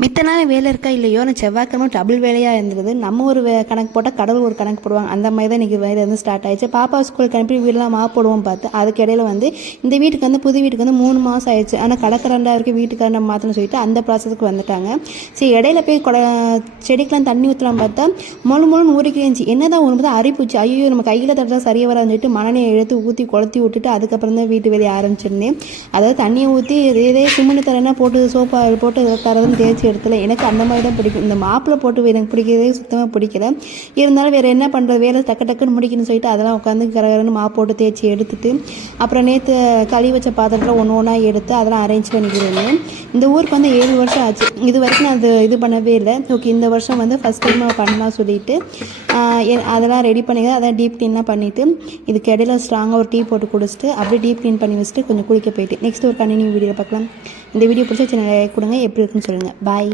மித்த நாள் வேலை இருக்கா இல்லையோ நான் செவ்வாய்க்கிழமை டபுள் வேலையாக இருந்தது. நம்ம ஒரு கணக்கு போட்டால் கடவுள் ஒரு கணக்கு போடுவாங்க. அந்த மாதிரி தான் இன்றைக்கி வேலை வந்து ஸ்டார்ட் ஆயிடுச்சு. பாப்பா ஸ்கூலுக்கு அனுப்பி வீடெலாம் மாவு போடுவோம் பார்த்து அதுக்கு இடையில வந்து இந்த வீட்டுக்கு வந்து புது வீட்டுக்கு வந்து 3 மாதம் ஆயிடுச்சு. ஆனால் கடற்கரண்டா வரைக்கும் வீட்டுக்காரண்ட மாற்றணும்னு சொல்லிட்டு அந்த ப்ராசஸுக்கு வந்துட்டாங்க. சரி இடையில போய் செடிக்கெலாம் தண்ணி ஊற்றலாம் பார்த்தா முழுன்னு ஊறிக்கே இருந்துச்சு. என்ன தான் ஒரு தான் அரிப்புச்சு. ஐயோ நம்ம கையில் தட்டுறா சரியாக வரான்னு சொல்லிட்டு மணனையை எடுத்து ஊற்றி கொளுத்தி விட்டுட்டு அதுக்கப்புறம் தான் வீட்டு வேலையை ஆரம்பிச்சிருந்தேன். அதாவது தண்ணியை ஊற்றி இதே சும்மணி தரேன்னா போட்டு சோப்பா போட்டு தரதுன்னு தேய்ச்சி எடுத்துல எனக்கு அந்த மாதிரி தான் பிடிக்கும். இந்த மாப்பிள்ளை போட்டு எனக்கு பிடிக்கிறதே சுத்தமாக பிடிக்கல. இருந்தாலும் வேறு என்ன பண்ணுறது, வேலை டக்குன்னு முடிக்கணும்னு சொல்லிட்டு அதெல்லாம் உட்காந்து கரகரன்னு மாவு போட்டு தேய்ச்சி எடுத்துட்டு அப்புறம் நேற்று கழுவி வச்ச பாத்திரத்தில் ஒன்று ஒன்றா எடுத்து அதெல்லாம் அரேஞ்ச் பண்ணிக்கிறேன். இந்த ஊருக்கு வந்து 7 வருஷம் ஆச்சு. இது வரைக்கும் நான் இது பண்ணவே இல்லை. ஓகே, இந்த வருஷம் வந்து ஃபஸ்ட் டைம் பண்ணலாம் சொல்லிட்டு அதெல்லாம் ரெடி பண்ணிக்கிறேன். அதான் டீப் க்ளீனாக பண்ணிவிட்டு இதுக்கு இடையில ஸ்ட்ராங்காக ஒரு டீ போட்டு குடிச்சிட்டு அப்படியே டீப் க்ளீன் பண்ணி வச்சுட்டு கொஞ்சம் குளிக்க போயிட்டு நெக்ஸ்ட் ஒரு கண்டினியூ வீடியோ பார்க்கலாம். இந்த வீடியோ பிடிச்சா சின்ன லைக் கொடுங்க. எப்படி இருக்குன்னு சொல்லுங்கள். பாய்.